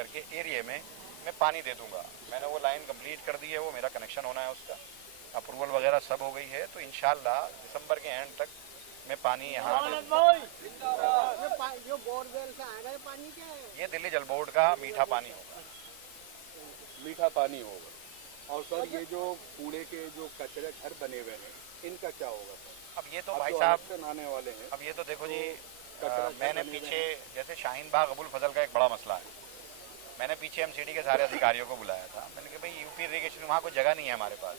करके एरिया में मैं पानी दे दूंगा। मैंने वो लाइन कंप्लीट कर दी है, वो मेरा कनेक्शन होना है, उसका अप्रूवल वगैरह सब हो गई है। तो इंशाल्लाह दिसंबर के एंड तक मैं पानी यहाँ जो बोरवेल से आ रहा है पानी क्या है? ये दिल्ली जल बोर्ड का मीठा पानी होगा। मीठा पानी होगा। और सर ये जो कूड़े के जो कचरे घर बने हुए हैं इनका क्या होगा सर? अब ये तो भाई साहब आने वाले हैं, अब ये तो देखो जी, मैंने पीछे जैसे शाहीन बाग अबुल फजल का एक बड़ा मसला है, मैंने पीछे एमसीडी के सारे अधिकारियों को बुलाया था। मैंने कहा भाई यूपी इरिगेशन वहाँ कोई जगह नहीं है हमारे पास,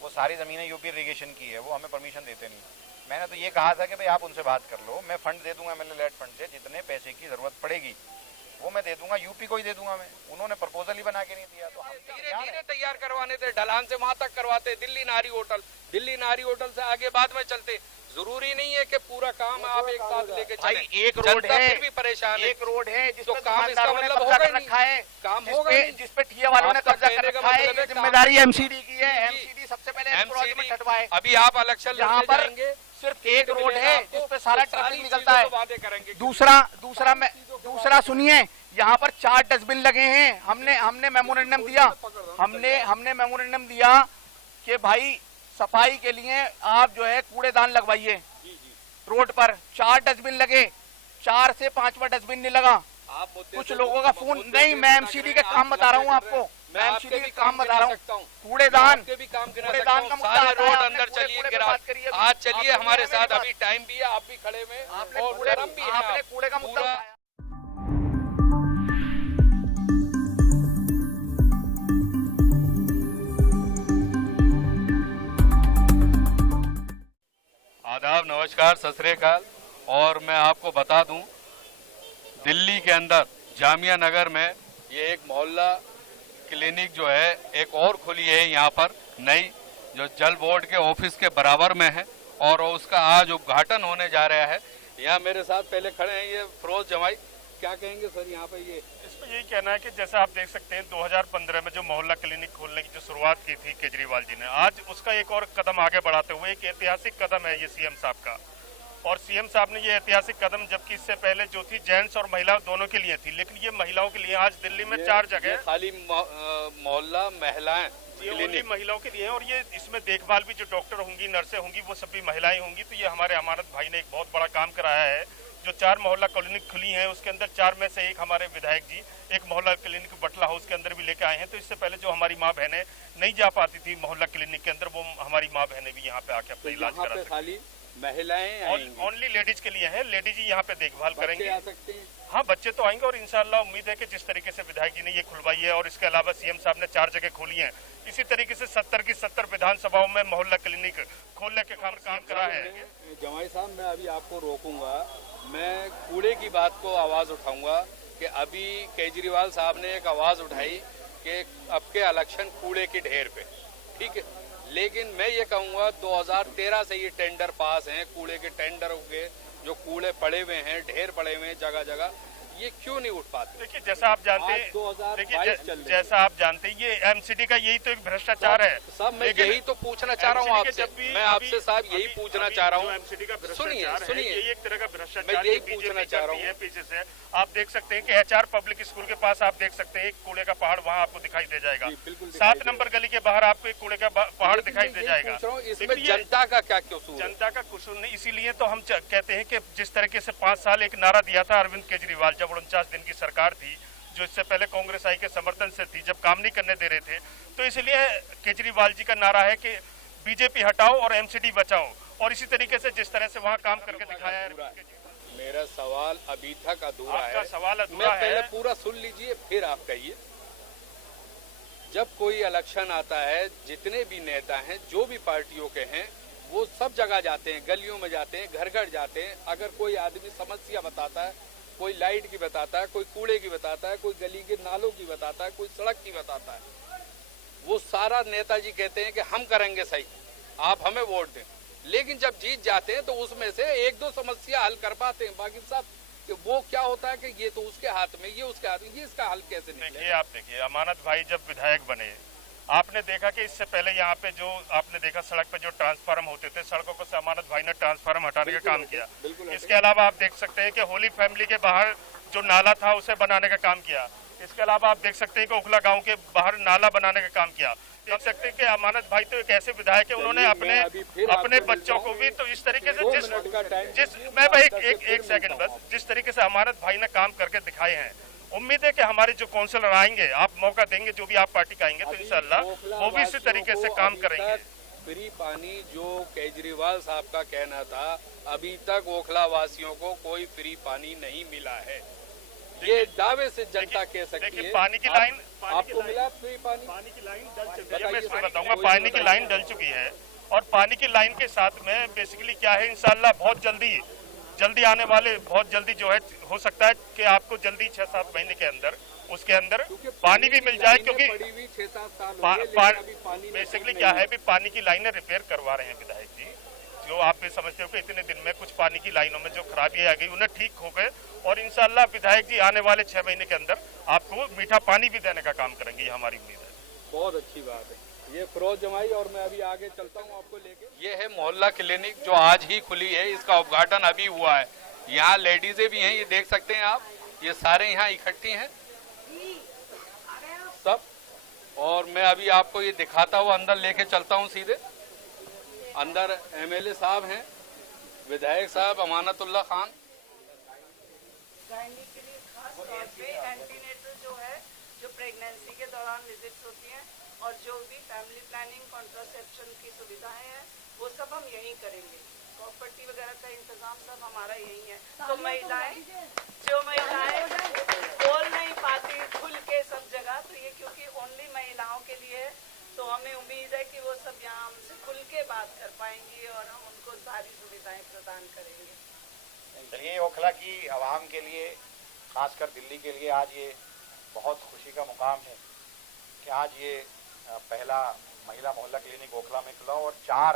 वो सारी ज़मीनें यूपी इरिगेशन की है, वो हमें परमिशन देते नहीं। मैंने तो ये कहा था कि भाई आप उनसे बात कर लो, मैं फंड दे दूंगा MLA-लेड फंड से, जितने पैसे की ज़रूरत पड़ेगी वो मैं दे दूंगा, यूपी को ही दे दूंगा मैं। उन्होंने प्रपोजल ही बना के नहीं दिया। तो हम धीरे धीरे तैयार करवाने थे, ढलान से वहां तक करवाते। दिल्ली नारी होटल से आगे बाद में चलते। जरूरी नहीं है कि पूरा काम आप एक साथ लेके चलें। एक रोड है, फिर भी परेशान है। एक रोड है जिस तो पे काम इसका मतलब कब्जा होगा कर रखा है, काम होगा नहीं। जिस पे ठिया वालों ने कब्जा कर रखा है, ये जिम्मेदारी एमसीडी की है। एमसीडी सबसे पहले प्रोजेक्ट हटवाए। अभी आप इलेक्शन यहाँ लड़ने पर जाएंगे, सिर्फ एक रोड है जिस पे सारा ट्रैफिक निकलता है। बातें करेंगे। दूसरा सुनिए, यहाँ पर 4 डस्टबिन लगे हैं। हमने मेमोरेंडम दिया, हमने मेमोरेंडम दिया कि भाई सफाई के लिए आप जो है कूड़ेदान लगवाइए। रोड पर 4 डस्टबिन लगे, 4 से 5वां डस्टबिन नहीं लगा। कुछ लोगों का फोन नहीं, मैं एमसीडी के काम बता रहा हूँ आपको, मैं एमसीडी के काम बता रहा हूँ। कूड़ेदान का सारे रोड अंदर चलिए, आज चलिए हमारे साथ, अभी टाइम भी है, आप भी खड़े में और गरम भी है। आपने कूड़े का मुद्दा उठाया। आदाब, नमस्कार, सत श्री अकाल। और मैं आपको बता दूं, दिल्ली के अंदर जामिया नगर में ये एक मोहल्ला क्लिनिक जो है एक और खुली है यहाँ पर नई, जो जल बोर्ड के ऑफिस के बराबर में है, और उसका आज उद्घाटन होने जा रहा है। यहाँ मेरे साथ पहले खड़े हैं ये फिरोज जमाई, क्या कहेंगे सर यहाँ पे? ये इसमें यही कहना है कि जैसा आप देख सकते हैं 2015 में जो मोहल्ला क्लिनिक खोलने की जो शुरुआत की थी केजरीवाल जी ने, आज उसका एक और कदम आगे बढ़ाते हुए एक ऐतिहासिक कदम है ये सीएम साहब का। और सीएम साहब ने ये ऐतिहासिक कदम, जबकि इससे पहले जो थी जेंट्स और महिला दोनों के लिए थी, लेकिन ये महिलाओं के लिए आज दिल्ली में 4 जगह खाली मोहल्ला महिलाएं ये महिलाओं के लिए है। और ये इसमें देखभाल भी जो डॉक्टर होंगी, नर्सें होंगी, वो सभी महिलाएं होंगी। तो ये हमारे अमानत भाई ने एक बहुत बड़ा काम कराया है। जो 4 मोहल्ला क्लिनिक खुली हैं उसके अंदर 4 में से एक हमारे विधायक जी एक मोहल्ला क्लिनिक बटला हाउस के अंदर भी लेके आए हैं। तो इससे पहले जो हमारी माँ बहनें नहीं जा पाती थी मोहल्ला क्लिनिक के अंदर, वो हमारी माँ बहनें भी यहाँ पे आके अपना इलाज करा सकती हैं। खाली महिलाएं ओनली लेडीज के लिए है, लेडीज ही यहाँ पे देखभाल करेंगे। आ सकते हैं? हाँ, बच्चे तो आएंगे। और इंशाल्लाह उम्मीद है कि जिस तरीके से विधायक जी ने ये खुलवाई है और इसके अलावा सीएम साहब ने 4 जगह खोली हैं, इसी तरीके से 70 की 70 विधानसभाओं में मोहल्ला क्लिनिक खोलने के काम करा है। जमाई साहब, मैं अभी आपको रोकूंगा, मैं कूड़े की बात को आवाज उठाऊंगा कि अभी केजरीवाल साहब ने एक आवाज उठाई कि अब के इलेक्शन कूड़े की ढेर पे, ठीक है। लेकिन मैं ये कहूँगा 2013 से ये टेंडर पास हैं, कूड़े के टेंडर हो गए, जो कूड़े पड़े हुए हैं, ढेर पड़े हुए हैं जगह जगह, ये क्यों नहीं उठ पाते? देखिए, जैसा आप जानते हैं, जैसा आप जानते हैं, ये एमसीडी का यही तो एक भ्रष्टाचार है। साहब, मैं यही तो पूछना चाह रहा हूँ आपसे, मैं आपसे साहब यही पूछना चाह रहा हूँ। सुनिए, ये एक तरह का भ्रष्टाचार, मैं यही पूछना चाह रहा हूँ। पीछे से आप देख सकते हैं कि HR पब्लिक स्कूल के पास आप देख सकते हैं एक कूड़े का पहाड़ वहाँ आपको दिखाई दे जाएगा। 7 नंबर गली के बाहर आपको एक कूड़े का पहाड़ दिखाई दे जाएगा। इसमें जनता का क्या कसूर? जनता का कसूर नहीं, इसीलिए तो हम कहते हैं कि जिस तरीके से 5 साल एक नारा दिया था अरविंद केजरीवाल, जब 49 दिन की सरकार थी, जो इससे पहले कांग्रेस आई के समर्थन से थी, जब काम नहीं करने दे रहे थे, तो इसलिए केजरीवाल जी का नारा है कि बीजेपी हटाओ और एमसीडी बचाओ। और इसी तरीके से जिस तरह से वहाँ काम करके दिखाया है। मेरा सवाल अभी तक अधूरा है। सवाल अधूरा है, पहले पूरा सुन लीजिए फिर आप कहिए। जब कोई इलेक्शन आता है, जितने भी नेता हैं, जो भी पार्टियों के हैं, वो सब जगह जाते हैं, गलियों में जाते हैं, घर घर जाते हैं। अगर कोई आदमी समस्या बताता है, कोई लाइट की बताता है, कोई कूड़े की बताता है, कोई गली के नालों की बताता है, कोई सड़क की बताता है, वो सारा नेताजी कहते हैं कि हम करेंगे सही, आप हमें वोट दें। लेकिन जब जीत जाते हैं तो उसमें से 1-2 समस्या हल कर पाते हैं, बाकी सब वो क्या होता है कि ये तो उसके हाथ में, ये उसके हाथ में, ये इसका हल कैसे निकलेगा? देखिए, आप देखिए, अमानत भाई जब विधायक बने, आपने देखा कि इससे पहले यहाँ पे जो आपने देखा सड़क पे जो ट्रांसफार्म होते थे, सड़कों को अमानत भाई ने ट्रांसफार्म हटाने का काम किया। इसके अलावा आप देख सकते हैं कि होली फैमिली के बाहर जो नाला था उसे बनाने का काम किया। इसके अलावा आप देख सकते हैं कि ओखला गांव के बाहर नाला बनाने का काम किया। देख सकते हैं कि अमानत भाई तो एक ऐसे विधायक है, उन्होंने अपने बच्चों को भी तो इस तरीके से मैं भाई एक सेकंड बस, जिस तरीके से अमानत भाई ने काम करके दिखाए हैं, उम्मीद है कि हमारे जो काउंसलर आएंगे, आप मौका देंगे, जो भी आप पार्टी का आएंगे, तो इंशाल्लाह वो भी इसी तरीके से काम करेंगे। फ्री पानी जो केजरीवाल साहब का कहना था, अभी तक ओखला वासियों को कोई फ्री पानी नहीं मिला है। ये दावे से जनता कह सकती है। पानी की लाइन आपको मिला फ्री पानी? पानी की लाइन डल चुकी है, मैं इसमें बताऊंगा। पानी की लाइन डल चुकी है और पानी की लाइन के साथ में बेसिकली क्या है, इंशाल्लाह बहुत जल्दी आने वाले, बहुत जल्दी जो है हो सकता है कि आपको जल्दी 6-7 महीने के अंदर उसके अंदर पानी भी मिल जाए, क्योंकि बेसिकली क्या है भी पानी की लाइनें रिपेयर करवा रहे हैं विधायक जी। जो आप भी समझते हो कि इतने दिन में कुछ पानी की लाइनों में जो खराबी आ गई उन्हें ठीक हो गए, और इंशाल्लाह विधायक जी आने वाले 6 महीने के अंदर आपको मीठा पानी भी देने का काम करेंगे, ये हमारी उम्मीद है। बहुत अच्छी बात है। ये फिरोज जमाई और मैं अभी आगे चलता हूँ आपको लेके। ये है मोहल्ला क्लिनिक जो आज ही खुली है, इसका उद्घाटन अभी हुआ है। यहाँ लेडीजें भी हैं, ये देख सकते हैं आप, ये सारे यहाँ इकट्ठी हैं सब, और मैं अभी आपको ये दिखाता हुआ अंदर लेके चलता हूँ सीधे। अंदर एमएलए साहब हैं, विधायक साहब अमानतुल्लाह खान। गायनी के लिए खास तौर पे एंटीनेटल जो है, जो प्रेगनेंसी के दौरान विजिट्स होती हैं, और जो भी फैमिली प्लानिंग, कॉन्ट्रासेप्शन की सुविधाएं हैं, वो सब हम यहीं करेंगे। प्रॉपर्टी वगैरह का इंतजाम सब हमारा यहीं है। तो जो महिलाएं बोल नहीं पाती खुल के सब जगह, तो ये क्योंकि ओनली महिलाओं के लिए है, तो हमें उम्मीद है कि वो सब यहाँ हमसे खुल के बात कर पाएंगी और हम उनको सारी सुविधाएं प्रदान करेंगे। चलिए, ओखला की आवाम के लिए, खासकर दिल्ली के लिए आज ये बहुत खुशी का मुकाम है कि आज ये पहला महिला मोहल्ला क्लिनिक ओखला में खुला, और 4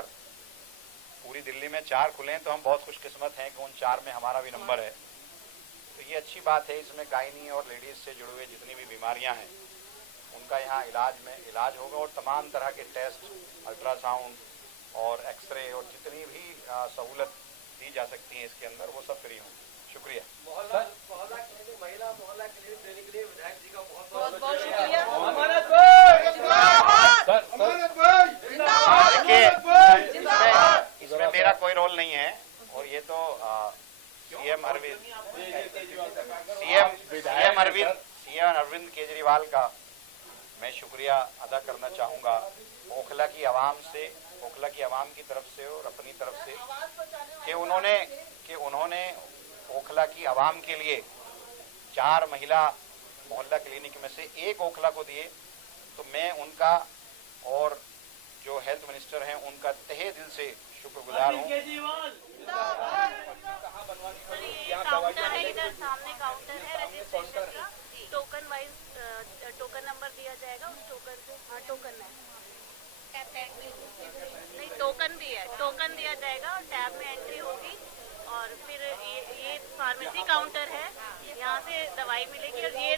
पूरी दिल्ली में 4 खुले हैं, तो हम बहुत खुशकिस्मत हैं कि उन 4 में हमारा भी नंबर है। तो ये अच्छी बात है। इसमें गायनी और लेडीज से जुड़े हुए जितनी भी बीमारियां हैं उनका यहाँ इलाज होगा, और तमाम तरह के टेस्ट, अल्ट्रासाउंड और एक्सरे और जितनी भी सहूलत दी जा सकती है इसके अंदर, वो सब फ्री होंगे। शुक्रिया। महिला मोहल्ला क्लिनिक देने के लिए विधायक जी का बहुत बहुत शुक्रिया। इसमें मेरा कोई रोल नहीं है, और ये तो सीएम अरविंद केजरीवाल का मैं शुक्रिया अदा करना चाहूँगा ओखला की आवाम से, ओखला की आवाम की तरफ से और अपनी तरफ से, कि उन्होंने ओखला की आवाम के लिए 4 महिला मोहल्ला क्लिनिक में से 1 ओखला को दिए। तो मैं उनका और जो हेल्थ मिनिस्टर हैं उनका तहे दिल से शुक्रगुजार हूँ। काउंटर है, इधर सामने काउंटर है रजिस्ट्रेशन का, टोकन वाइज टोकन नंबर दिया जाएगा, उस टोकन से। हाँ, टोकन है, नहीं टोकन भी है, टोकन दिया जाएगा और टैब में एंट्री होगी, और फिर ये फार्मेसी काउंटर है, यहाँ से दवाई मिलेगी। और ये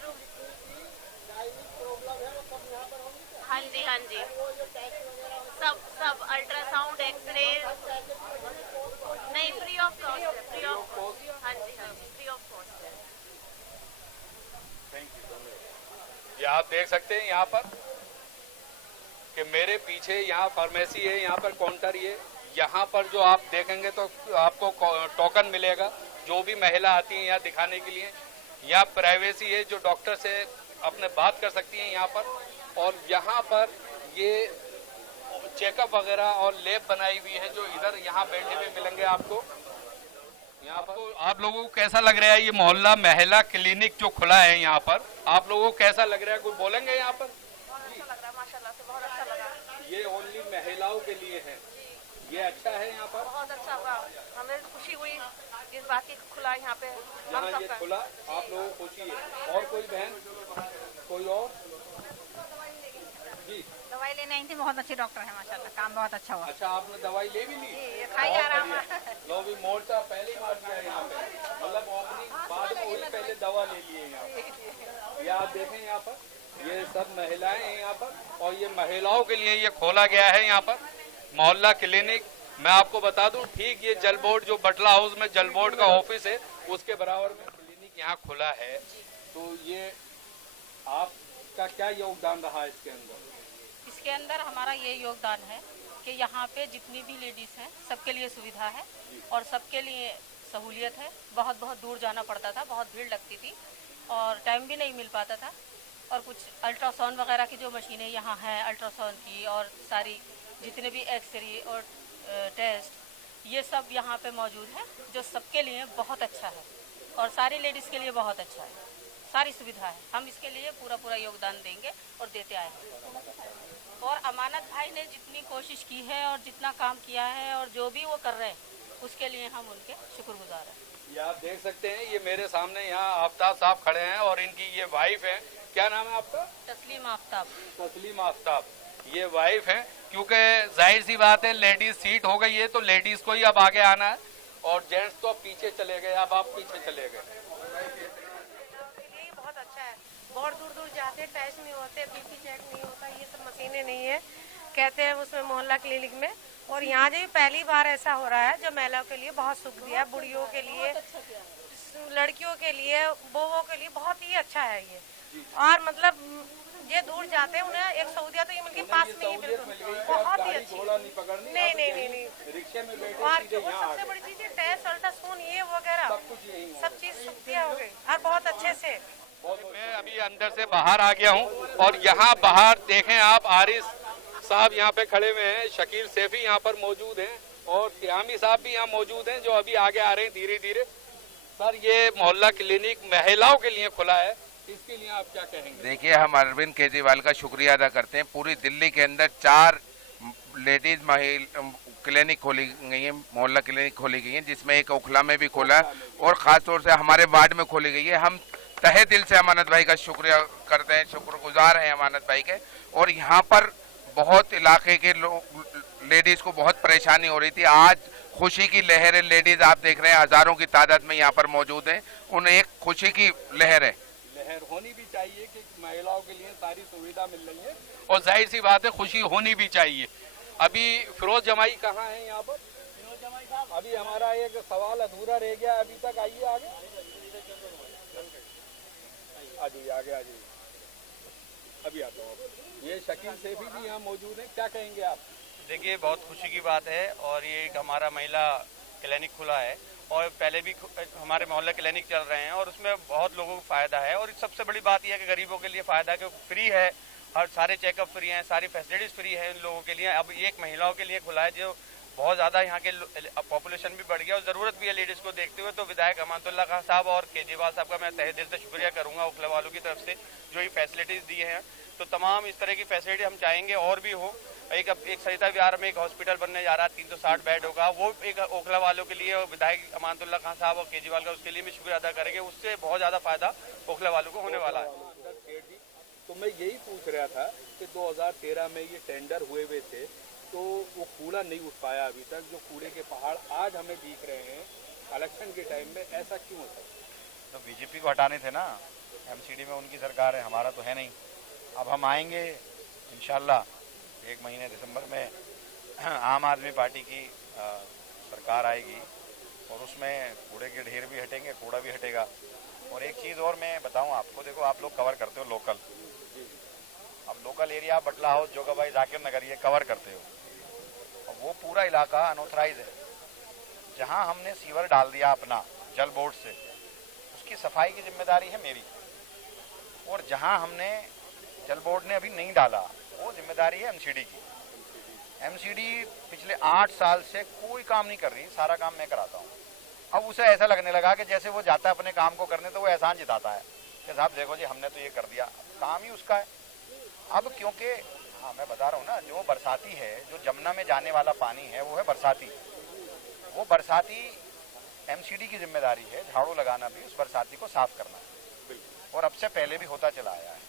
हाँ जी सब अल्ट्रासाउंड, एक्सरे, नहीं फ्री ऑफ कॉस्ट है, फ्री ऑफ कॉस्ट। हाँ जी फ्री ऑफ कॉस्ट है। ये आप देख सकते हैं यहाँ पर कि मेरे पीछे यहाँ फार्मेसी है, यहाँ पर काउंटर, ये यहाँ पर जो आप देखेंगे तो आपको टोकन मिलेगा। जो भी महिला आती है यहाँ दिखाने के लिए, यहाँ प्राइवेसी है, जो डॉक्टर से अपने बात कर सकती हैं यहाँ पर। और यहाँ पर ये चेकअप वगैरह और लैब बनाई हुई है, जो इधर यहाँ बैठे हुए मिलेंगे आपको। यहाँ पर आप लोगों को कैसा लग रहा है ये मोहल्ला महिला क्लिनिक जो खुला है यहाँ पर, आप लोगों को कैसा लग रहा है, कुछ बोलेंगे यहाँ पर? माशाल्लाह से बहुत अच्छा लगा। ये ओनली महिलाओं के लिए है, ये अच्छा है यहाँ पर, बहुत अच्छा हुआ, हमें खुशी हुई इस बात की खुला यहाँ पे। यहाँ ये खुला, आप लोगों को खुशी है। और कोई बहन, कोई और? जी, दवाई लेने आई थी, बहुत अच्छी डॉक्टर है माशाल्लाह, काम बहुत अच्छा हुआ। अच्छा, आपने दवाई ले भी ली? खाई आराम। लो भी मोर्चा पहले मार दिया यहाँ पे, मतलब ओपनिंग बाद में वही पहले दवा ले लिए यहाँ पे। ये आप देखें यहाँ पर, ये सब महिलाएं हैं यहाँ पर, और ये महिलाओं के लिए ये खोला गया है यहाँ पर मोहल्ला क्लिनिक। मैं आपको बता दूं, ठीक ये जल बोर्ड जो बटला हाउस में जल बोर्ड का ऑफिस है, उसके बराबर में क्लिनिक यहाँ खुला है। तो ये का क्या योगदान रहा इसके अंदर? इसके अंदर हमारा ये योगदान है कि यहाँ पे जितनी भी लेडीज़ हैं सबके लिए सुविधा है और सबके लिए सहूलियत है। बहुत बहुत दूर जाना पड़ता था, बहुत भीड़ लगती थी और टाइम भी नहीं मिल पाता था। और कुछ अल्ट्रासाउंड वगैरह की जो मशीनें यहाँ हैं, अल्ट्रासाउंड की और सारी जितने भी एक्सरे और टेस्ट, ये सब यहाँ पे मौजूद है, जो सबके लिए बहुत अच्छा है और सारी लेडीज़ के लिए बहुत अच्छा है। सारी सुविधा है, हम इसके लिए पूरा योगदान देंगे और देते आए हैं। और अमानत भाई ने जितनी कोशिश की है और जितना काम किया है और जो भी वो कर रहे हैं, उसके लिए हम उनके शुक्रगुजार हैं। ये आप देख सकते हैं, ये मेरे सामने यहाँ आफ्ताब साहब खड़े हैं और इनकी ये वाइफ है। क्या नाम है आपका? तस्लीम आफ्ताब। तस्लीम आफ्ताब ये वाइफ है, क्योंकि जाहिर सी बात है लेडीज सीट हो गई है तो लेडीज को ही अब आगे आना है और जेंट्स तो अब पीछे चले गए। अब आप पीछे चले गए। बहुत अच्छा है, बहुत दूर दूर जाते, टेस्ट नहीं होते, बीपी चेक नहीं होता, ये सब मशीनें नहीं है कहते हैं उसमें मोहल्ला क्लिनिक में। और यहाँ जो पहली बार ऐसा हो रहा है जो महिलाओं के लिए बहुत सुख दिया है, बुढ़ियों के लिए, लड़कियों के लिए, बहुओं के लिए बहुत ही अच्छा है ये। और मतलब ये दूर जाते हैं उन्हें एक सहूलियत तो ये मिल गई पास में ही, बिल्कुल बहुत ही अच्छी। नहीं रिक्शे में बैठे और सबसे बड़ी चीज है टेस्ट, अल्ट्रासाउंड, ये वगैरह सब चीज सुविधा हो गई और बहुत अच्छे से। मैं अभी अंदर से बाहर आ गया हूँ और यहाँ बाहर देखें आप, आरिस साहब यहाँ पे खड़े हुए हैं, शकील सैफी यहाँ पर मौजूद हैं और सियामी साहब भी यहाँ मौजूद हैं जो अभी आगे आ रहे हैं धीरे धीरे। सर, ये मोहल्ला क्लिनिक महिलाओं के लिए खुला है, इसके लिए आप क्या कहेंगे? देखिए, हम अरविंद केजरीवाल का शुक्रिया अदा करते हैं। पूरी दिल्ली के अंदर 4 लेडीज क्लिनिक खोली गई है, मोहल्ला क्लिनिक खोली गई है, जिसमें एक ओखला में भी खोला है और खासतौर से हमारे वार्ड में खोली गई है। हम तहे दिल से अमानत भाई का शुक्रिया करते हैं, शुक्रगुजार हैं अमानत भाई के। और यहाँ पर बहुत इलाके के लोग, लेडीज को बहुत परेशानी हो रही थी। आज खुशी की लहर है, लेडीज आप देख रहे हैं हजारों की तादाद में यहाँ पर मौजूद हैं, उन्हें एक खुशी की लहर है। लहर होनी भी चाहिए कि महिलाओं के लिए सारी सुविधा मिल रही है और जाहिर सी बात है खुशी होनी भी चाहिए। अभी फिरोज जमाई कहाँ है यहाँ पर? अभी हमारा एक सवाल अधूरा रह गया अभी तक, आइए आगे आगे अभी आता हूँ। ये शकील सैफी भी यहाँ मौजूद है, क्या कहेंगे आप? देखिए, बहुत खुशी की बात है और ये एक हमारा महिला क्लिनिक खुला है और पहले भी हमारे मोहल्ला क्लिनिक चल रहे हैं और उसमें बहुत लोगों को फायदा है। और सबसे बड़ी बात यह है कि गरीबों के लिए फायदा है क्योंकि फ्री है, हर सारे चेकअप फ्री हैं, सारी फैसिलिटीज फ्री है इन लोगों के लिए। अब एक महिलाओं के लिए खुला है, जो बहुत ज़्यादा यहाँ के पॉपुलेशन भी बढ़ गया और ज़रूरत भी है लेडीज़ को देखते हुए। तो विधायक अमानतुल्लाह खान साहब और केजरीवाल साहब का मैं तहे दिल से शुक्रिया करूँगा ओखला वालों की तरफ से जो ये फैसिलिटीज़ दी हैं। तो तमाम इस तरह की फैसिलिटी हम चाहेंगे और भी हो। एक सरिता विहार में एक हॉस्पिटल बनने जा रहा है, 360 बेड होगा, वो एक ओखला वालों के लिए विधायक अमानतुल्लाह खान साहब और केजरीवाल का उसके लिए भी शुक्रिया अदा करेंगे। उससे बहुत ज़्यादा फायदा ओखला वालों को होने वाला है। तो मैं यही पूछ रहा था कि 2013 में ये टेंडर हुए थे तो वो कूड़ा नहीं उठ पाया अभी तक, जो कूड़े के पहाड़ आज हमें दिख रहे हैं इलेक्शन के टाइम में, ऐसा क्यों होता है? तो बीजेपी को हटाने थे ना, एमसीडी में उनकी सरकार है, हमारा तो है नहीं। अब हम आएंगे इंशाल्लाह 1 महीने दिसंबर में आम आदमी पार्टी की सरकार आएगी और उसमें कूड़े के ढेर भी हटेंगे, कूड़ा भी हटेगा। और एक चीज़ और मैं बताऊं आपको, देखो आप लोग कवर करते हो लोकल, अब लोकल एरिया बटला हाउस, जोगाबाई, जाकिर नगर, ये कवर करते हो। अब वो पूरा इलाका अनऑथराइज है, जहां हमने सीवर डाल दिया अपना जल बोर्ड से, उसकी सफाई की जिम्मेदारी है मेरी। और जहां हमने जल बोर्ड ने अभी नहीं डाला, वो जिम्मेदारी है एमसीडी की। एमसीडी पिछले 8 साल से कोई काम नहीं कर रही, सारा काम मैं कराता हूँ। अब उसे ऐसा लगने लगा कि जैसे वो जाता है अपने काम को करने तो वो एहसान जिताता है कि साहब देखो जी हमने तो ये कर दिया, काम ही उसका है। अब क्योंकि हाँ मैं बता रहा हूँ ना, जो बरसाती है, जो जमुना में जाने वाला पानी है वो है बरसाती, वो बरसाती एमसीडी की जिम्मेदारी है, झाड़ू लगाना भी, उस बरसाती को साफ करना है। और अब से पहले भी होता चला आया है।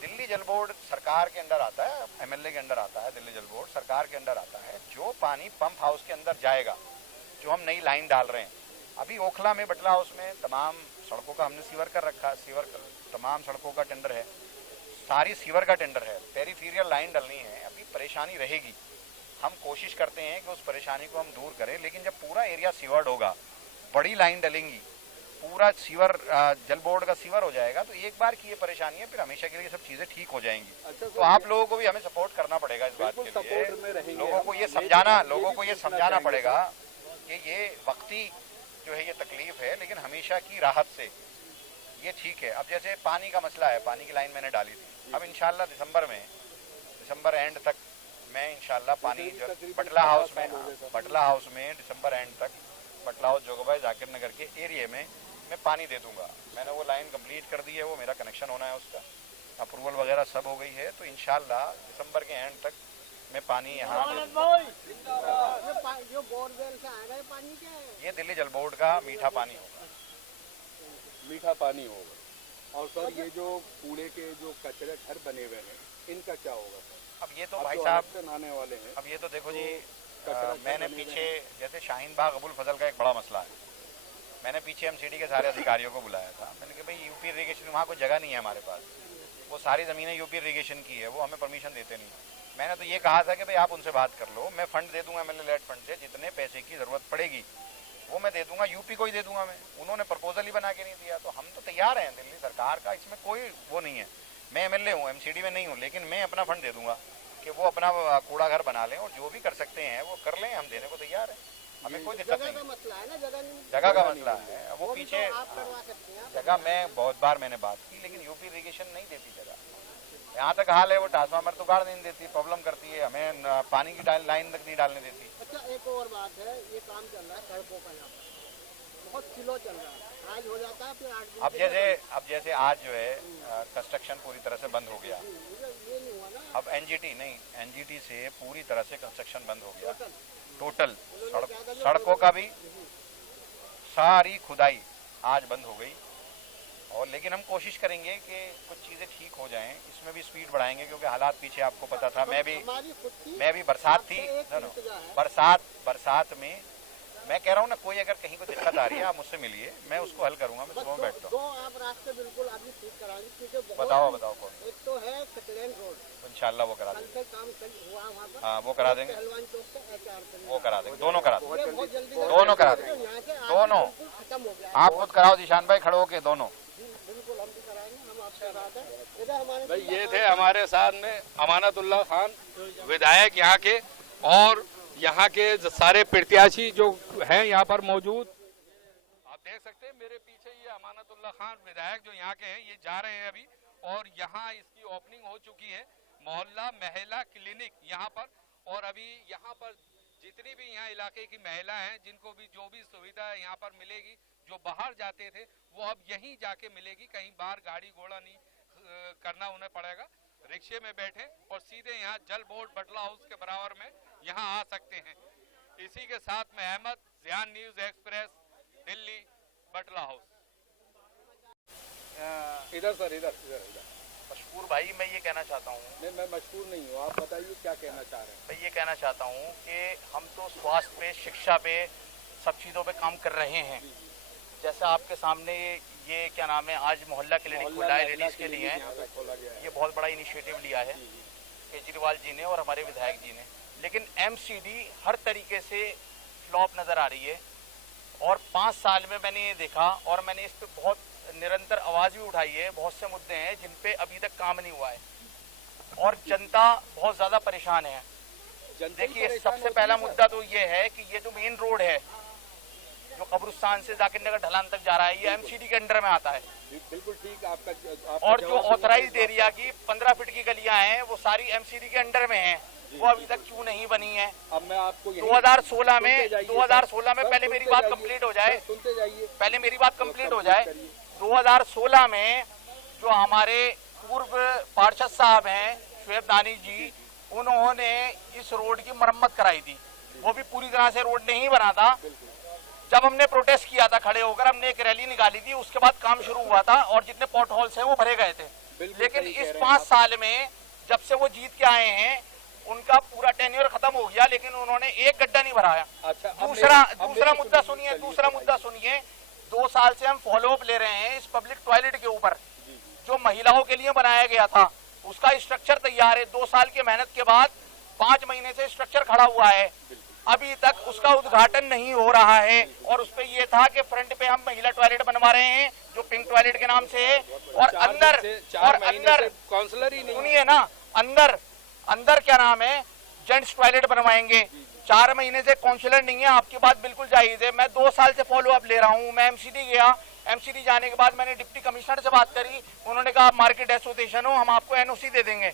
दिल्ली जल बोर्ड सरकार के अंदर आता है, एमएलए के अंदर आता है, दिल्ली जल बोर्ड सरकार के अंदर आता है। जो पानी पंप हाउस के अंदर जाएगा, जो हम नई लाइन डाल रहे हैं, अभी ओखला में, बटला हाउस में तमाम सड़कों का हमने सीवर कर रखा है, सीवर तमाम सड़कों का टेंडर है, सारी सीवर का टेंडर है, पेरीफेरियल लाइन डलनी है। अभी परेशानी रहेगी, हम कोशिश करते हैं कि उस परेशानी को हम दूर करें, लेकिन जब पूरा एरिया सीवर्ड होगा, बड़ी लाइन डलेंगी, पूरा सीवर जल बोर्ड का सीवर हो जाएगा तो एक बार की ये परेशानी है, फिर हमेशा के लिए सब चीजें ठीक हो जाएंगी। तो आप लोगों को भी हमें सपोर्ट करना पड़ेगा इस बात के लिए। लोगों को ये समझाना पड़ेगा कि ये वक्ती जो है ये तकलीफ है, लेकिन हमेशा की राहत से ये ठीक है। अब जैसे पानी का मसला है, पानी की लाइन मैंने डाली थी, अब इंशाल्लाह दिसंबर एंड तक मैं इंशाल्लाह पानी बटला हाउस में दिसंबर एंड तक बटला हाउस जोगोबाई जाकिर नगर के एरिया में मैं पानी दे दूंगा। मैंने वो लाइन कंप्लीट कर दी है, वो मेरा कनेक्शन होना है, उसका अप्रूवल वगैरह सब हो गई है। तो इंशाल्लाह दिसंबर के एंड तक मैं पानी यहाँ ये दिल्ली जल बोर्ड का मीठा पानी होगा। और सर ये जो कूड़े के जो कचरे घर बने हुए हैं इनका क्या होगा सर? अब ये तो भाई साहब आने वाले हैं। अब ये तो देखो जी, मैंने पीछे जैसे शाहीन बाग अबुल फजल का एक बड़ा मसला है, मैंने पीछे एमसीडी के सारे अधिकारियों को बुलाया था। मैंने कहा भाई यूपी इरिगेशन वहाँ कोई जगह नहीं है हमारे पास, वो सारी ज़मीनें यूपी इरिगेशन की है, वो हमें परमिशन देते नहीं। मैंने तो ये कहा था कि भाई आप उनसे बात कर लो, मैं फंड दे दूंगा एमएलए फंड से, जितने पैसे की ज़रूरत पड़ेगी वो मैं दे दूंगा, यूपी को ही दे दूंगा मैं। उन्होंने प्रपोजल ही बना के नहीं दिया। तो हम तो तैयार हैं दिल्ली सरकार का, इसमें कोई वो नहीं है। मैं एमएलए हूँ, एमसीडी में नहीं हूँ, लेकिन मैं अपना फंड दे दूंगा कि वो अपना कूड़ा घर बना लें और जो भी कर सकते हैं वो कर लें, हम देने को तैयार हैं, हमें कोई दिक्कत नहीं। जगह का मसला है, वो पीछे जगह में बहुत बार मैंने बात की, लेकिन यूपी इरिगेशन नहीं देती जगह। यहाँ तक हाल है, वो ट्रांसफार्मर तो गाड़ नहीं देती, प्रॉब्लम करती है, हमें पानी की लाइन तक नहीं डालने देती। अच्छा, एक और बात है, ये काम चल रहा है सड़कों का, यहाँ पर बहुत स्लो चल रहा है, आज हो जाता है फिर 8 दिन। अब जैसे आज जो है कंस्ट्रक्शन पूरी तरह से बंद हो गया, ये नहीं हुआ ना। अब एनजीटी से पूरी तरह से कंस्ट्रक्शन बंद हो गया टोटल, सड़कों का भी सारी खुदाई आज बंद हो गई। और लेकिन हम कोशिश करेंगे कि कुछ चीज़ें ठीक हो जाएं, इसमें भी स्पीड बढ़ाएंगे, क्योंकि हालात पीछे आपको पता था। मैं भी बरसात थी, बरसात में मैं कह रहा हूँ ना, कोई अगर कहीं को दिक्कत आ रही है आप मुझसे मिलिए, मैं उसको हल करूंगा। मैं सुबह बैठता हूँ। आप रास्ते बिल्कुल अभी ठीक कराएंगे, क्योंकि बताओ कौन? एक तो है कटलेन रोड, इंशाल्लाह वो करा देंगे। काम हुआ वहाँ पर, हाँ वो करा देंगे, पहलवान चौक से HR वो करा देंगे, दोनों करा देंगे, दोनों करा देंगे, दोनों। खत्म हो गया, आप खुद कराओ जिशान भाई, खड़े होके दोनों। बिल्कुल हम भी कराएंगे, हम आपसे बात है। इधर हमारे भाई ये थे हमारे साथ में अमानतुल्लाह खान विधायक यहाँ के, और यहाँ के सारे प्रत्याशी जो हैं यहाँ पर मौजूद। आप देख सकते हैं मेरे पीछे ये अमानतुल्लाह खान विधायक जो यहाँ के हैं, ये जा रहे हैं अभी, और यहाँ इसकी ओपनिंग हो चुकी है, मोहल्ला महिला क्लिनिक यहाँ पर। और अभी यहाँ पर जितनी भी यहाँ इलाके की महिला हैं, जिनको भी जो भी सुविधा है यहाँ पर मिलेगी, जो बाहर जाते थे वो अब यहीं जाके मिलेगी, कहीं बाहर गाड़ी घोड़ा नहीं करना उन्हें पड़ेगा। रिक्शे में बैठे और सीधे यहाँ जल बोर्ड बटला हाउस के बराबर में यहाँ आ सकते हैं। इसी के साथ में अहमद, ज़ियान न्यूज़ एक्सप्रेस, दिल्ली, बटला हाउस। इधर सर, इधर। मशहूर भाई, मैं ये कहना चाहता हूँ। नहीं, मैं मशहूर नहीं हूँ, आप बताइए क्या कहना चाह रहे हैं। मैं ये कहना चाहता हूँ कि हम तो स्वास्थ्य पे, शिक्षा पे, सब चीज़ों पे काम कर रहे हैं। जैसा आपके सामने ये क्या नाम है, आज मोहल्ला क्लिनिक खुला है लेडीज़ के लिए, ये बहुत बड़ा इनिशिएटिव लिया है केजरीवाल जी ने और हमारे विधायक जी ने। लेकिन एमसीडी हर तरीके से फ्लॉप नज़र आ रही है, और 5 साल में मैंने ये देखा, और मैंने इस पर बहुत निरंतर आवाज़ भी उठाई है। बहुत से मुद्दे हैं जिन पे अभी तक काम नहीं हुआ है, और जनता बहुत ज़्यादा परेशान है। देखिए, सबसे पहला मुद्दा तो ये है कि ये जो मेन रोड है जो कब्रिस्तान से जाकिर नगर ढलान तक जा रहा है, ये एमसीडी के अंडर में आता है। बिल्कुल ठीक आपका और जो ऑथराइज्ड एरिया की 15 फीट की गलियां हैं, वो सारी एमसीडी के अंडर में हैं, वो अभी तक क्यों नहीं बनी है? अब मैं आपको 2016 में पहले मेरी बात कंप्लीट हो जाए, सुनते जाइए, पहले मेरी बात कंप्लीट हो जाए। 2016 में जो हमारे पूर्व पार्षद साहब हैं शुएब दानी जी, उन्होंने इस रोड की मरम्मत कराई थी। वो भी पूरी तरह से रोड नहीं बना था। जब हमने प्रोटेस्ट किया था खड़े होकर, हमने एक रैली निकाली थी, उसके बाद काम शुरू हुआ था और जितने पॉट होल्स हैं वो भरे गए थे। लेकिन इस 5 साल में जब से वो जीत के आए हैं, उनका पूरा टेन्योर खत्म हो गया, लेकिन उन्होंने एक गड्ढा नहीं भराया। दूसरा मुद्दा सुनिए, 2 साल से हम फॉलोअप ले रहे हैं इस पब्लिक टॉयलेट के ऊपर, जो महिलाओं के लिए बनाया गया था। उसका स्ट्रक्चर तैयार है, 2 साल की मेहनत के बाद 5 महीने से स्ट्रक्चर खड़ा हुआ है। अभी तक उसका उद्घाटन नहीं हो रहा है। और उसपे ये था कि फ्रंट पे हम महिला टॉयलेट बनवा रहे हैं जो पिंक टॉयलेट के नाम से है, और अंदर काउंसलर ही नहीं, सुनिए ना, अंदर क्या नाम है, जेंट्स टॉयलेट बनवाएंगे। 4 महीने से काउंसलर नहीं है, आपकी बात बिल्कुल जायज है। मैं 2 साल से फॉलो अप ले रहा हूँ। मैं एमसीडी गया, एमसीडी जाने के बाद मैंने डिप्टी कमिश्नर से बात करी, उन्होंने कहा आप मार्केट एसोसिएशन हो, हम आपको एनओसी दे देंगे।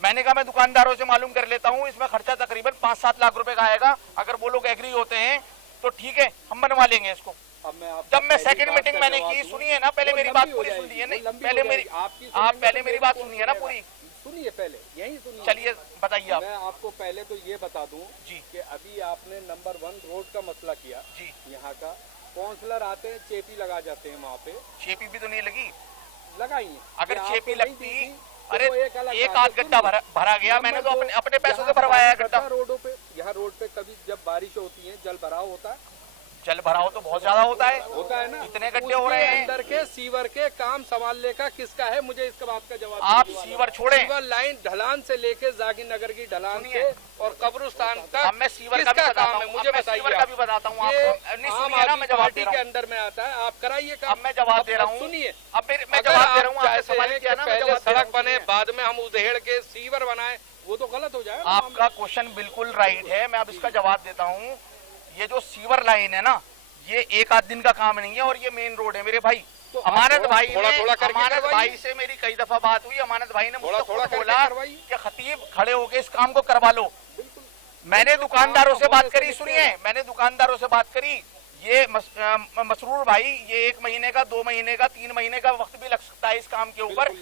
मैंने कहा मैं दुकानदारों से मालूम कर लेता हूँ, इसमें खर्चा तकरीबन 5-7 लाख रुपए का आएगा, अगर वो लोग एग्री होते हैं तो ठीक है, हम बनवा लेंगे इसको। जब मैं सेकंड मीटिंग मैंने की, सुनिए ना, पहले मेरी बात पूरी सुन लीजिए, नहीं पहले मेरी, आप पहले मेरी बात सुनिए ना पूरी, सुनिए पहले, यही सुनिए। चलिए बताइए आप। मैं आपको पहले तो ये बता दूं जी कि अभी आपने नंबर 1 रोड का मसला किया जी, यहाँ का काउंसलर आते हैं, चेपी लगा जाते हैं वहाँ पे। चेपी भी तो नहीं लगी, लगाई अगर चेपी लगती, अरे एक आध गड्ढा भरा गया, मैंने तो अपने पैसों से भरवाया है गड्ढा। रोडों पे, यहाँ रोड पे कभी जब बारिश होती है जल भराव होता है, जल भराव तो बहुत ज्यादा होता है ना, इतने गड्ढे हो रहे हैं। अंदर के सीवर के काम संभालने का किसका है, मुझे इसका बात का जवाब। आप सीवर छोड़े, सीवर लाइन ढलान से लेके जाकिर नगर की ढलान से और कब्रिस्तान तक मैं सीवर का भी काम है, मुझे बताइए। सीवर का भी बताता हूँ आपको, मैं जवाब दे रहा हूँ। के अंदर में आता है, आप कराइए काम। अब मैं जवाब दे रहा हूँ, सुनिए, अब मैं जवाब दे रहा हूँ। आपने सवाल किया ना, पहले सड़क बने, बाद में हम उधेड़ के सीवर बनाए, वो तो गलत हो जाए। आपका क्वेश्चन बिल्कुल राइट है, मैं अब इसका जवाब देता हूँ। ये जो सीवर लाइन है ना, ये एक आध दिन का काम नहीं है, और ये मेन रोड है मेरे भाई। तो अमानत भाई से मेरी कई दफा बात हुई, अमानत भाई ने मुझसे बोला कि खतीब खड़े होके इस काम को करवा लो। मैंने दुकानदारों से बात करी, सुनिए, मैंने दुकानदारों से बात करी, ये मसरूर भाई, ये 1 महीने का, 2 महीने का, 3 महीने का वक्त भी लग सकता है इस काम के ऊपर।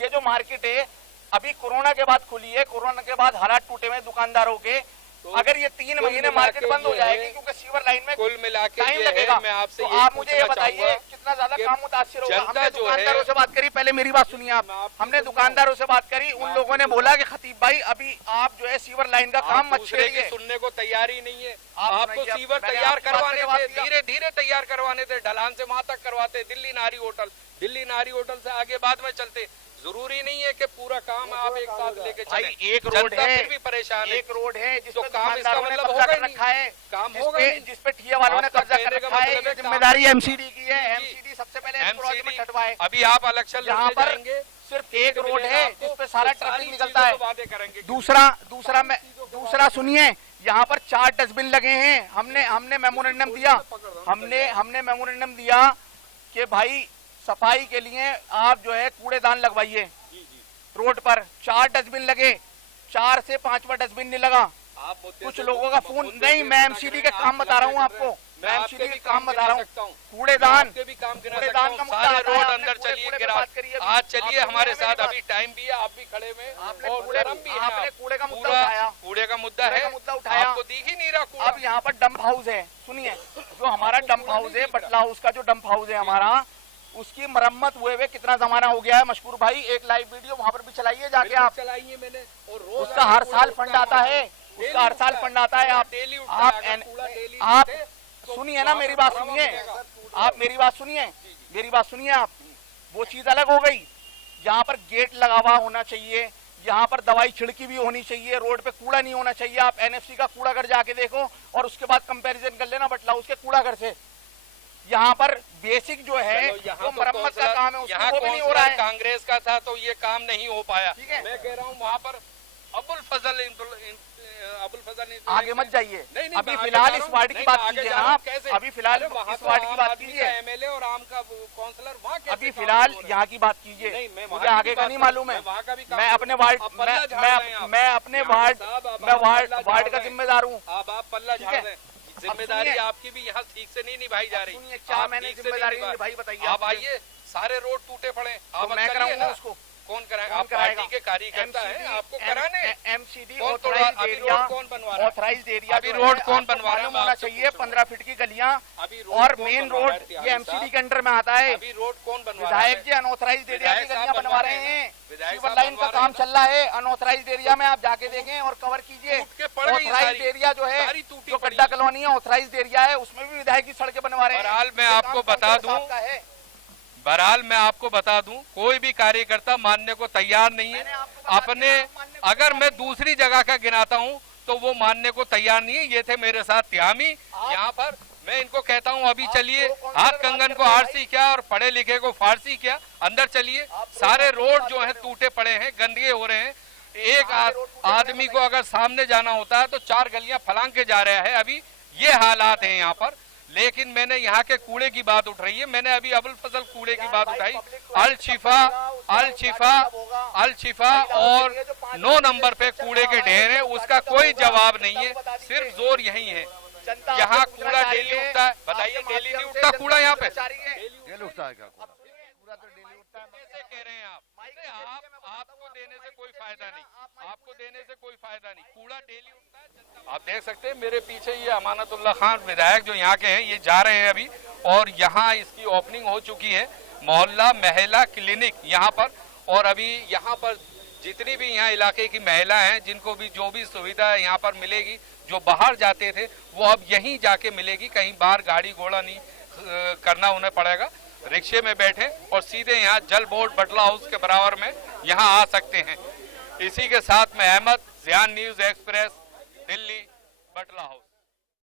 ये जो मार्केट है अभी कोरोना के बाद खुली है, कोरोना के बाद हालात टूटे हुए दुकानदारों के, अगर ये 3 महीने मार्केट बंद हो जाएगी क्योंकि सीवर लाइन में कुल मिला के टाइम लगेगा, मैं आपसे तो आप मुझे ये बताइए कितना ज्यादा काम मुतासिर होगा। हमने दुकानदारों से बात करी, पहले मेरी बात सुनिए आप, हमने दुकानदारों से बात करी, उन लोगों ने बोला कि खतीब भाई अभी आप जो है सीवर लाइन का काम मत छेड़िए। सुनने को तैयार ही नहीं है, आपको सीवर तैयार करवाने थे, धीरे धीरे तैयार करवाने थे, ढलान से वहाँ तक करवाते, दिल्ली नारी होटल से आगे बाद में चलते। जरूरी नहीं है कि पूरा काम आप एक साथ लेके चलें। एक रोड है, फिर भी परेशान है, एक रोड है जिसपे काम इसका मतलब कब्जा कर रखा है, काम होगा, जिसपे ठिया वालों ने कब्जा कर रखा है, ये जिम्मेदारी एमसीडी की है। एमसीडी सबसे पहले हटवाए। अभी आप इलेक्शन यहाँ पर सिर्फ एक रोड है जिसपे सारा ट्रैफिक निकलता है। दूसरा सुनिए, यहाँ पर 4 डस्टबिन लगे हैं। हमने मेमोरेंडम दिया कि भाई सफाई के लिए आप जो है कूड़ेदान लगवाइए रोड पर। 4 डस्टबिन लगे, 4 से 5वां डस्टबिन नहीं लगा। कुछ लोगों का फोन नहीं, मैं एमसीडी के काम बता रहा हूँ आपको, मैं एमसीडी के काम बता रहा हूँ। कूड़ेदान का मुद्दा रोड अंदर चलिए, आज चलिए हमारे साथ, अभी टाइम भी है, आप भी खड़े में, आपने कूड़े का मुद्दा उठाया, कूड़े का मुद्दा है, मुद्दा उठाया, आपको दिख ही नहीं रहा। अब यहाँ पर डंप हाउस है, सुनिए, जो हमारा डंप हाउस है, बटला हाउस का जो डंप हाउस है हमारा, उसकी मरम्मत हुए कितना जमाना हो गया है। मशकूर भाई एक लाइव वीडियो वहाँ पर भी चलाइए जाके आप, चलाइए मैंने, और उसका हर साल फंड आता है, उसका हर साल फंड आता है। आप सुनिए ना, मेरी बात सुनिए, आप मेरी बात सुनिए आप, वो चीज अलग हो गई। यहाँ पर गेट लगा हुआ होना चाहिए, यहाँ पर दवाई छिड़की भी होनी चाहिए, रोड पे कूड़ा नहीं होना चाहिए। आप एनएफसी का कूड़ा घर जाके देखो और उसके बाद कंपैरिजन कर लेना बटला उसके कूड़ा घर से। यहाँ पर बेसिक जो है वो मरम्मत का काम है, उसको भी नहीं हो रहा है। कांग्रेस का था तो ये काम नहीं हो पाया। मैं कह रहा हूँ वहाँ पर अबुल फजल आगे मत जाइए, अभी फिलहाल इस वार्ड की बात कीजिए ना आप, अभी फिलहाल इस वार्ड की बात कीजिए, एमएलए और आम का काउंसलर वहाँ, अभी फिलहाल यहाँ की बात कीजिए, मुझे आगे का नहीं मालूम है। मैं अपने वार्ड वार्ड का जिम्मेदार हूँ। आप पल्ला झाड़ रहे हैं, जिम्मेदारी आपकी भी यहाँ ठीक से नहीं निभाई जा रही। क्या मैंने जिम्मेदारी निभाई बताइए आप। आइए, सारे रोड टूटे पड़े, आप मैं कराऊंगा उसको, कौन कराएगा? आप पार्टी के कार्यकर्ता हैं, आपको कराने। एमसीडी ऑथराइज्ड एरिया अभी रोड कौन बनवा रहा है? होना चाहिए 15 फीट की गलियां, और मेन रोड ये एमसीडी के अंडर में आता है। अभी रोड कौन बनवा रहा है? विधायक जी अनऑथराइज्ड एरिया की गलियां बनवा रहे हैं, सीवर लाइन का काम चल रहा है अनऑथराइज्ड एरिया में, आप जाके देखें और कवर कीजिए। ऑथराइज्ड एरिया जो है, जो गड्ढा कॉलोनी है ऑथराइज्ड एरिया है, उसमें भी विधायक की सड़कें बनवा रहे हैं। बहरहाल मैं आपको बता दूं, कोई भी कार्यकर्ता मानने को तैयार नहीं है। अपने अगर मैं दूसरी जगह का गिनाता हूं तो वो मानने को तैयार नहीं है। ये थे मेरे साथ त्यामी यहाँ पर। मैं इनको कहता हूँ अभी चलिए, हाथ कंगन को आरसी क्या और पढ़े लिखे को फारसी क्या, अंदर चलिए। सारे रोड जो हैं टूटे पड़े हैं, गंदगे हो रहे हैं। एक आदमी को अगर सामने जाना होता है तो 4 गलियां फलांग के जा रहा है। अभी ये हालात हैं यहाँ पर। लेकिन मैंने यहाँ के कूड़े की बात उठ रही है, मैंने अभी अबुल फजल कूड़े की बात उठाई। अल शिफा और 9 नंबर पे कूड़े के ढेर है, उसका कोई जवाब नहीं है। सिर्फ जोर यही है, यहाँ कूड़ा डेली उठता है। बताइए, डेली नहीं उठता कूड़ा यहाँ पे? डेली उठता है क्या कूड़ा? कैसे कह रहे हैं आप? आपको देने से कोई फायदा नहीं, आपको देने से कोई फायदा नहीं। कूड़ा डेली उठता है। आप देख सकते हैं मेरे पीछे ये अमानतुल्लाह खान विधायक जो यहाँ के हैं, ये जा रहे हैं अभी, और यहाँ इसकी ओपनिंग हो चुकी है, मोहल्ला महिला क्लिनिक यहाँ पर। और अभी यहाँ पर जितनी भी यहाँ इलाके की महिला हैं, जिनको भी जो भी सुविधा यहाँ पर मिलेगी, जो बाहर जाते थे वो अब यहीं जाके मिलेगी। कहीं बाहर गाड़ी घोड़ा नहीं करना उन्हें पड़ेगा। रिक्शे में बैठे और सीधे यहाँ जल बोर्ड बटला हाउस के बराबर में यहाँ आ सकते हैं। इसी के साथ में अहमद, ज़ियान न्यूज़ एक्सप्रेस, दिल्ली, बटला हाउस।